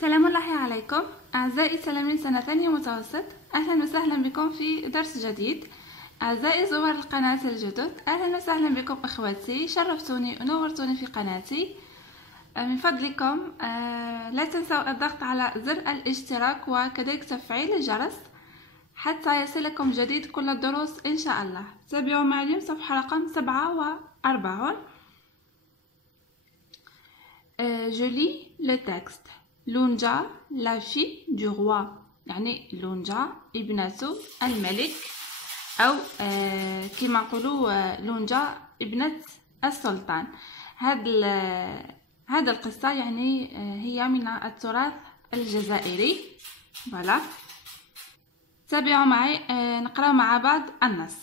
سلام الله عليكم أعزائي تلاميذ سنة ثانية متوسط. أهلا وسهلا بكم في درس جديد. أعزائي زوار القناة الجدد، أهلا وسهلا بكم أخواتي، شرفتوني ونورتوني في قناتي. من فضلكم لا تنسوا الضغط على زر الاشتراك وكذلك تفعيل الجرس حتى يصلكم جديد كل الدروس إن شاء الله. تابعوا معي اليوم صفحة رقم 47. Je lis le texte. لونجا la fille du roi، يعني لونجا ابنة الملك، أو كما نقولوا لونجا ابنة السلطان. هذا القصة يعني هي من التراث الجزائري. فوالا تابعوا معي نقرأ مع بعض النص.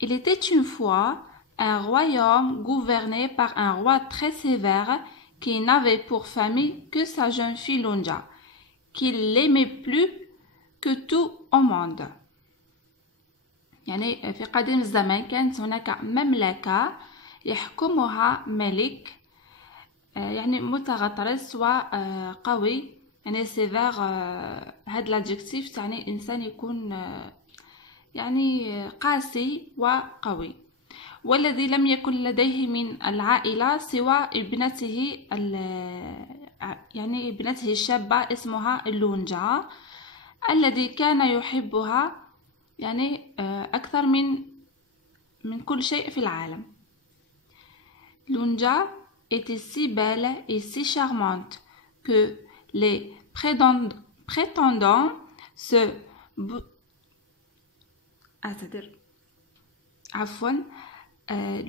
Il était une fois un royaume gouverné par un roi très sévère qui n'avait pour famille que sa jeune fille Lonja, qu'il l'aimait plus que tout au monde. يعني في قديم الزمان كانت هناك مملكة يحكمها ملك يعني متغطرس وقوي، يعني سيفير. هاد l'adjectif تعني إنسان يكون يعني قاسي وقوي، والذي لم يكن لديه من العائلة سوى ابنته يعني ابنته الشابة اسمها لونجا، الذي كان يحبها يعني أكثر من كل شيء في العالم. Lonja était si belle et si charmante que les prétendants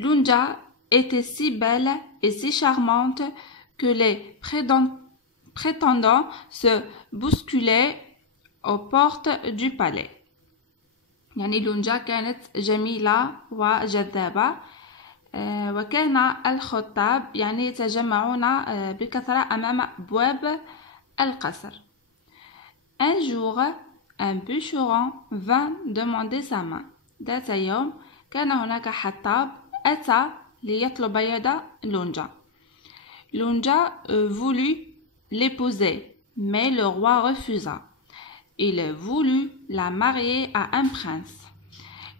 Lonja était si belle et si charmante que les prétendants se bousculaient aux portes du palais. يعني لونجا كانت جميلة وجذابة، وكان الخطاب يعني يتجمعون بكثرة أمام أبواب القصر. Un jour, un bûcheron vint demander sa main. ذات يوم كان هناك حطاب أتى ليطلب يد لونجا. Lonja voulut l'épouser, mais le roi refusa. Il voulut la marier à un prince.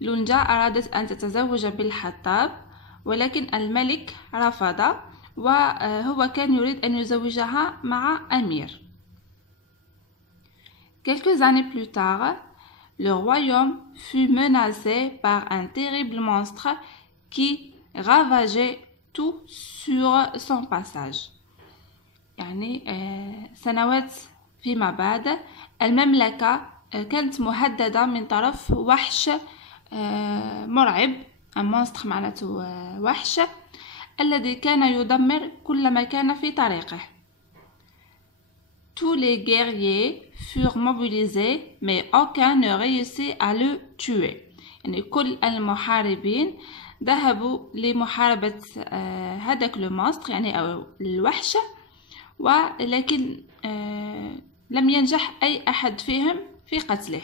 لونجا أرادت أن تتزوج بالحطاب، ولكن الملك رفض، وهو كان يريد أن يزوجها مع أمير. Quelques années plus tard, le royaume fut menacé par un terrible monstre qui ravageait tout sur son passage. يعني سنوات فيما بعد المملكة كانت مهددة من طرف وحش مرعب. un monstre معناته وحش الذي كان يدمر كل ما كان في طريقه. Tous les guerriers furent mobilisés, mais aucun ne réussit à le tuer. يعني كل المحاربين ذهبوا لمحاربة هذاك المونستر يعني أو الوحش، ولكن لم ينجح أي أحد فيهم في قتله.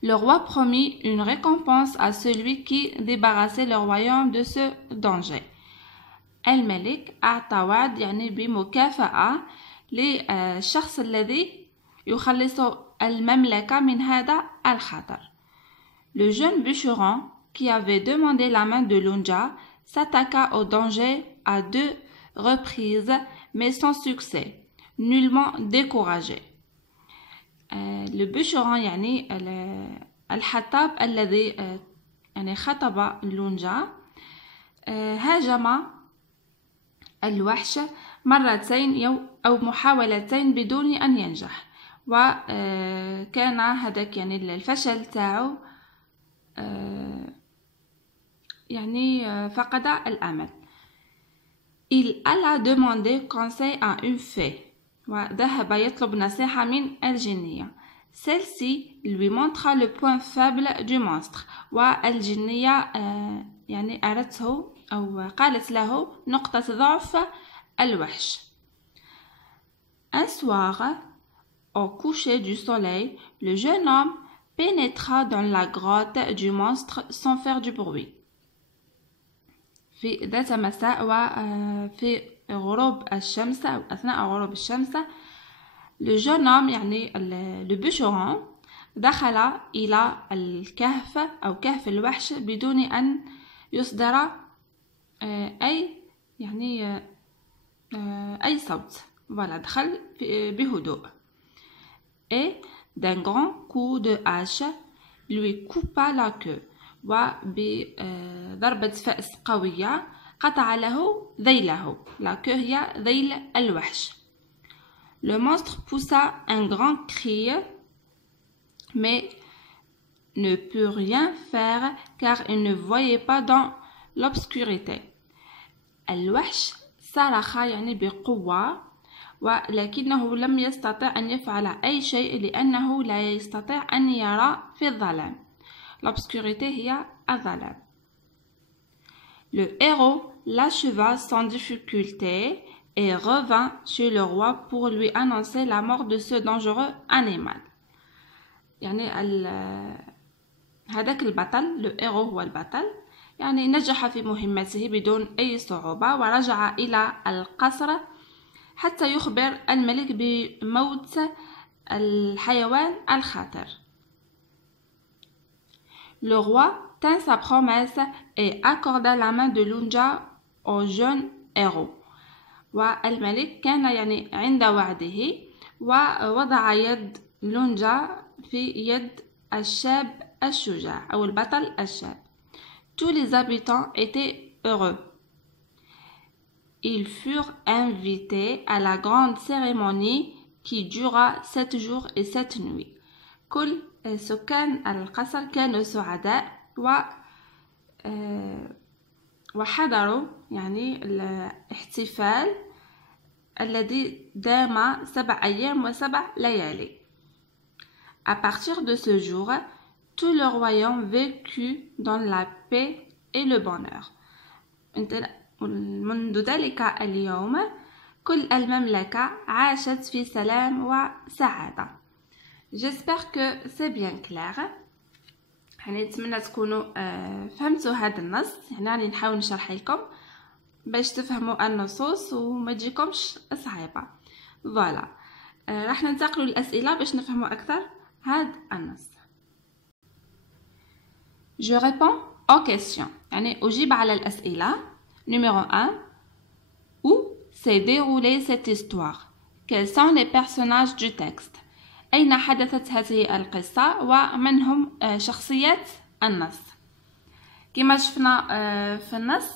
Le roi promit une récompense à celui qui débarrassait le royaume de ce danger. الملك أعطى وعد يعني بمكافأة للشخص الذي يخلص المملكة من هذا الخطر. Le jeune bûcheron qui avait demandé la main de Lonja s'attaqua au danger à 2 reprises, mais sans succès, nullement découragé. Le bûcheron يعني الحطاب الذي يعني خطب لونجا هاجم الوحش مرتين أو محاولتين بدون أن ينجح، وكان هذاك يعني الفشل تاعو يعني فقد الأمل. Il alla demander conseil à une fée، وذهب يطلب نصيحة من الجنية. Celle-ci lui montra le point faible du monstre، والجنية يعني أردته أو قالت له نقطة ضعف الوحش. Un soir, au coucher du soleil, le jeune homme pénétra dans la grotte du monstre sans faire du bruit. في ذات مساء وفي غروب الشمس أو أثناء غروب الشمس le jeune homme يعني le bûcheron دخل إلى الكهف أو كهف الوحش بدون أن يصدر أي صوت. voilà دخل بهدوء. et d'un grand coup de hache lui coupa la queue. وبضربة فأس قوية قطع له ذيله. la queue هي ذيل الوحش. le monstre poussa un grand cri mais ne put rien faire car il ne voyait pas dans l'obscurité. الوحش صرخ يعني بقوة ولكنه لم يستطع أن يفعل أي شيء لأنه لا يستطيع أن يرى في الظلام. l'obscurité هي الظلام. le héros l'acheva sans difficulté et revint chez le roi pour lui annoncer la mort de ce dangereux animal. يعني هذاك البطل le héros هو البطل يعني نجح في مهمته بدون أي صعوبة ورجع إلى القصر حتى يخبر الملك بموت الحيوان الخطر. le roi tint sa promesse et accorda la main de Lunja au jeune héros. والملك كان يعني عند وعده ووضع يد لونجا في يد الشاب الشجاع أو البطل الشاب. tous les habitants étaient heureux. Ils furent invités à la grande cérémonie qui dura 7 jours et 7 nuits. كل سكان القصر كانوا سعداء وحضروا يعني الاحتفال الذي دام 7 أيام و7 ليالي. À partir de ce jour, tout le royaume vécut dans la paix et le bonheur. منذ ذلك اليوم كل المملكة عاشت في سلام وسعادة. J'espère que c'est bien clair. يعني نتمنى تكونوا فهمتوا هذا النص. يعني نحاول نشرح لكم باش تفهموا النصوص وما تجيكمش صعيبة. فوالا راح ننتقلوا للأسئلة باش نفهموا أكثر هذا النص. Je réponds aux questions. يعني أجيب على الأسئلة. Numéro 1. Où s'est déroulée cette histoire? Quels sont les personnages du texte? أين حدثت هذه القصة ومن هم شخصيات النص؟ كما شفنا في النص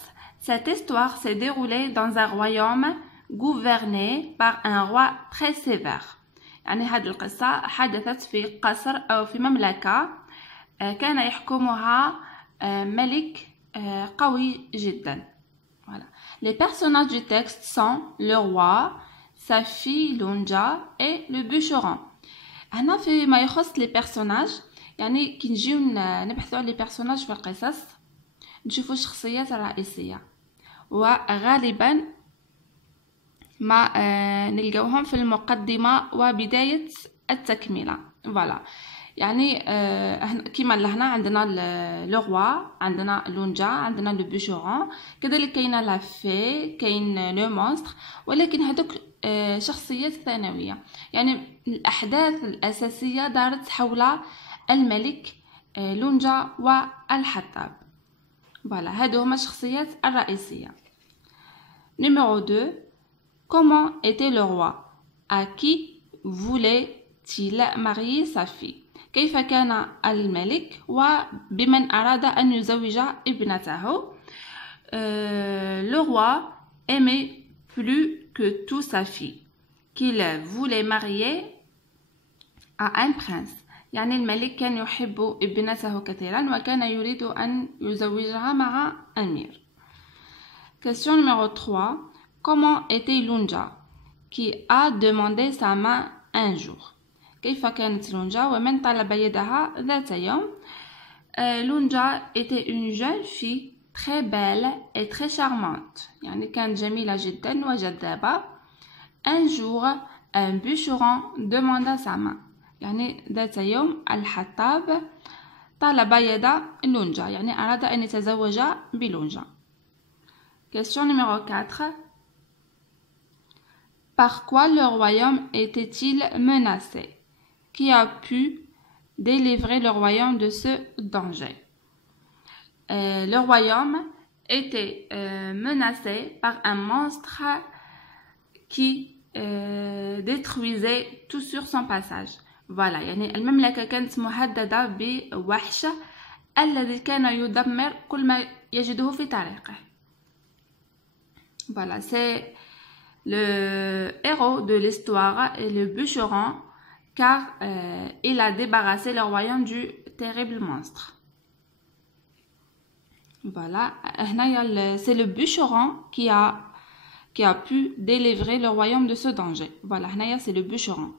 cette histoire s'est déroulée dans un royaume gouverné par un roi très sévère. يعني هذه القصة حدثت في قصر أو في مملكة كان يحكمها ملك قوي جدا. Voilà. Les personnages du texte sont le roi, sa fille Lunja et le bûcheron. هنا فيما يخص لي بيرسوناج يعني كي نجيو نبحثوا على لي بيرسوناج في القصص نشوفوا الشخصيات الرئيسيه وغالبا ما نلقاوهم في المقدمه وبدايه التكمله. فوالا يعني كيما لهنا عندنا لو روا عندنا لونجا عندنا لو بوشورون كذلك كاينه لا في كاين لو مونستر ولكن هذوك شخصيات ثانويه يعني الأحداث الأساسية دارت حول الملك لونجا والحطاب. فوالا هادو هما الشخصيات الرئيسية. Numéro 2. Comment était le roi? À qui voulait-il marier sa fille? كيف كان الملك وبمن أراد أن يزوج ابنته؟ Le roi aimait plus que tout sa fille qu'il voulait marier à un prince. يعني الملك كان يحب ابنته كثيرا وكان يريد أن يزوجها مع أمير. Question numéro 3. Comment était Lunja qui a demandé sa main un jour? كيف كانت لونجا ومن طلب يدها ذات يوم؟ لونجا était une jeune fille très belle et très charmante. يعني كانت جميلة جدا وجذابة. Un jour, un bûcheron demanda sa main. يعني ذات يوم الحطاب طلب يد لونجا يعني أراد أن يتزوج بلونجا. Question numéro 4. Par quoi le royaume était-il menacé? Qui a pu délivrer le royaume de ce danger? Le royaume était menacé par un monstre qui détruisait tout sur son passage. Voilà, يعني المملكة كانت مهددة بوحش الذي كان يدمر كل ما يجده في طريقه. Voilà, c'est le héros de l'histoire et le bûcheron car il a débarrassé le royaume du terrible monstre. Voilà, c'est le bûcheron qui a pu délivrer le royaume de ce danger. Voilà, c'est le bûcheron.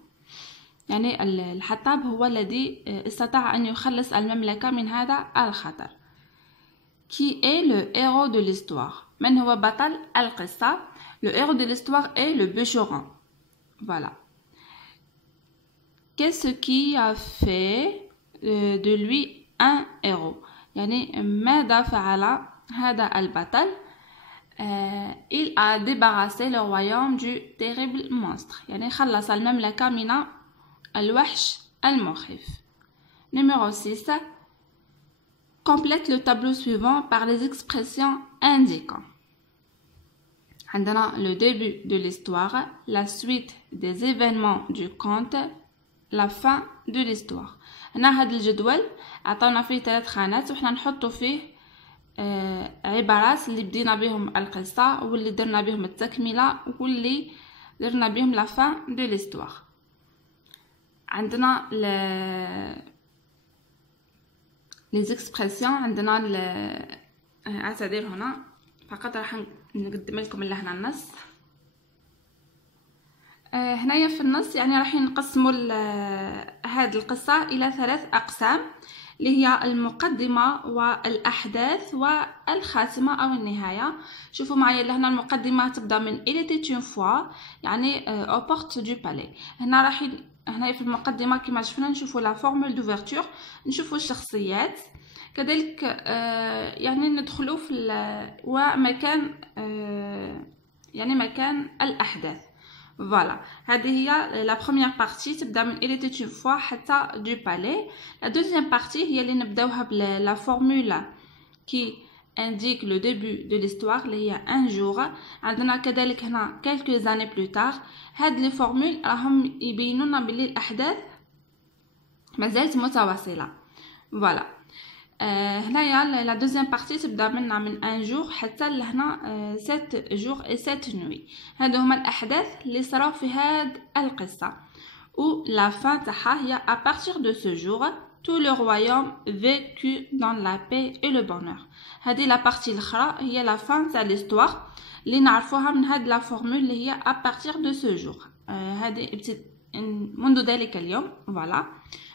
يعني الحطاب هو الذي استطاع أن يخلص المملكة من هذا الخطر. Qui est le héros de l'histoire? من هو بطل القصة? Le héros de l'histoire est le bûcheron. Voilà. Qu'est-ce qui a fait de lui un héros? يعني ماذا فعل هذا البطل؟ Il a débarrassé le royaume du terrible monstre. يعني خلص المملكة من الوحش المخيف. Numéro 6. Complète le tableau suivant par les expressions indiquant. عندنا le début de l'histoire, la suite des événements du conte, la fin de l'histoire. هنا هذا الجدول عطانا فيه 3 خانات وحنا نحطو فيه عبارات اللي بدينا بهم القصة واللي درنا بهم التكملة واللي درنا بهم la fin de l'histoire. عندنا les expressions عندنا اعتذر هنا فقط راح نقدم لكم اللي هنا النص. هنايا في النص يعني راح نقسموا هذه القصة إلى 3 أقسام اللي هي المقدمة والأحداث والخاتمة أو النهاية. شوفوا معايا لهنا المقدمة تبدأ من Il était une fois يعني aux portes du palais. هنا في المقدمة كما شفنا نشوفوا لا فورمول دوفرتور، نشوفوا الشخصيات، كذلك يعني ندخلوا في ومكان يعني مكان الأحداث. Voilà, هذه هي la première partie تبدا من Il était une fois حتى du palais. La deuxième partie هي اللي نبداوها بلا formule qui indique le début de l'histoire اللي هي un jour. عندنا كذلك هنا quelques années plus tard. هاد لي فورمول راهم يبينوا لنا بلي الأحداث مازالت متواصلة. Voilà. هنايا la deuxième partie تبدا من un jour حتى لهنا 7 jours et 7 nuits. هادو هما الأحداث اللي صراو في هاد القصة. و la fin تاعها هي à partir de ce jour tout le royaume vécut dans la paix et le bonheur. هذه la partie الأخرى هي la fin تاع l'histoire اللي نعرفوها من هاد la formule اللي هي à partir de ce jour. هذه منذ ذلك اليوم. Voilà.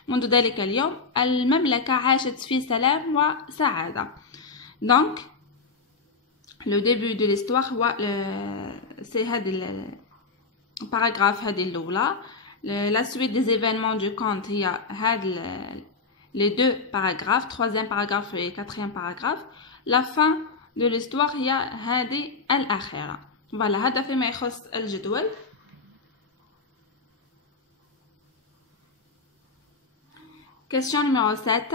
منذ ذلك اليوم المملكة عاشت في سلام وسعادة. Donc le début de l'histoire هو c'est هذه الباراغراف هذه الأولى. La suite des événements du conte هي هذه les 2 paragraphes, 3e paragraphe et 4e paragraphe. La fin de l'histoire هي هذه الأخيرة. Voilà, هذا فيما يخص الجدول. Question numéro 7.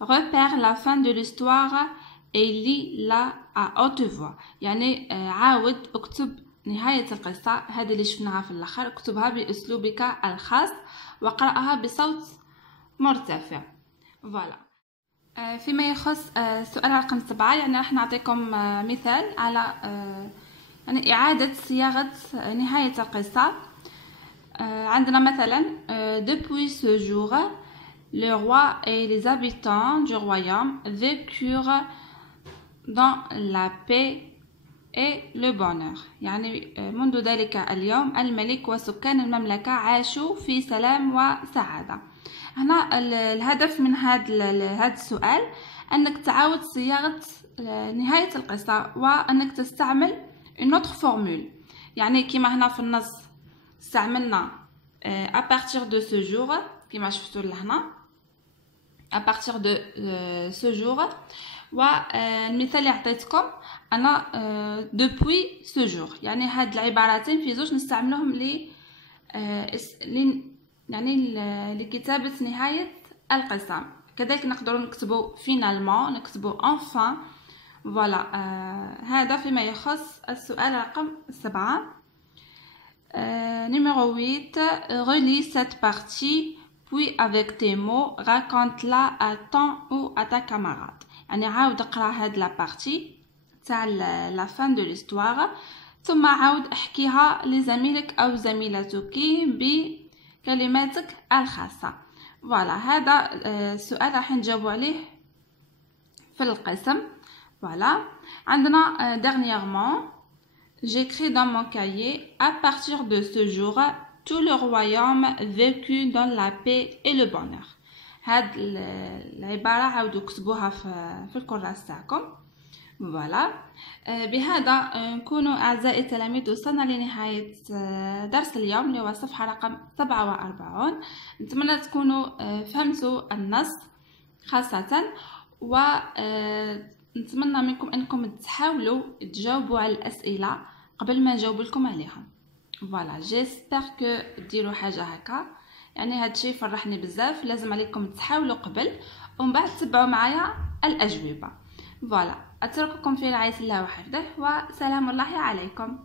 Repère la fin de l'histoire et lis-la à haute voix. يعني عاود اكتب نهاية القصة هذه اللي شفناها في الآخر، اكتبها بأسلوبك الخاص وقرأها بصوت مرتفع. Voilà. فيما يخص سؤال رقم 7 يعني راح نعطيكم مثال على يعني إعادة صياغة نهاية القصة. عندنا مثلا Depuis ce jour le roi et les habitants du royaume vécurent dans la paix et le bonheur. يعني منذ ذلك اليوم الملك وسكان المملكة عاشوا في سلام وسعادة. هنا الهدف من هذا السؤال أنك تعاود صياغة نهاية القصة وأنك تستعمل une autre formule. يعني كما هنا في النص استعملنا à partir de ce jour كما شفتوا لهنا à partir de ce jour. والمثال اللي عطيتكم انا depuis ce jour، يعني هاد العبارتين في زوج نستعملوهم يعني لكتابة نهاية القسم. كذلك نقدروا نكتبوا finalement، نكتبوا enfin. فوالا هذا فيما يخص السؤال رقم 7. Numéro 8. Relis cette partie puis avec tes mots raconte-la à ton ou à ta camarade. يعني عاود اقرا هاد لا بارتي تاع لا فان دو ليستوار، ثم عاود احكيها لزميلك او زميلتك بكلماتك الخاصه. فوالا هذا السؤال راح نجاوب عليه في القسم. فوالا عندنا dernièrement j'écris dans mon cahier à partir de ce jour tout le royaume vécut dans la paix et le bonheur. هاد العبارة عاودوا كتبوها في الكراس تاعكم. فوالا بهذا نكونوا أعزائي التلاميذ وصلنا لنهاية درس اليوم اللي هو صفحة رقم 47. نتمنى تكونوا فهمتوا النص خاصة، ونتمنى منكم أنكم تحاولوا تجاوبوا على الأسئلة قبل ما نجاوب لكم عليها. فوالا جيسبر كو ديروا حاجة هكا، يعني هاد الشيء فرحني بزاف. لازم عليكم تحاولوا قبل ومن بعد تتبعوا معايا الأجوبة. فوالا أترككم في رعاية الله وحفظه، وسلام الله عليكم.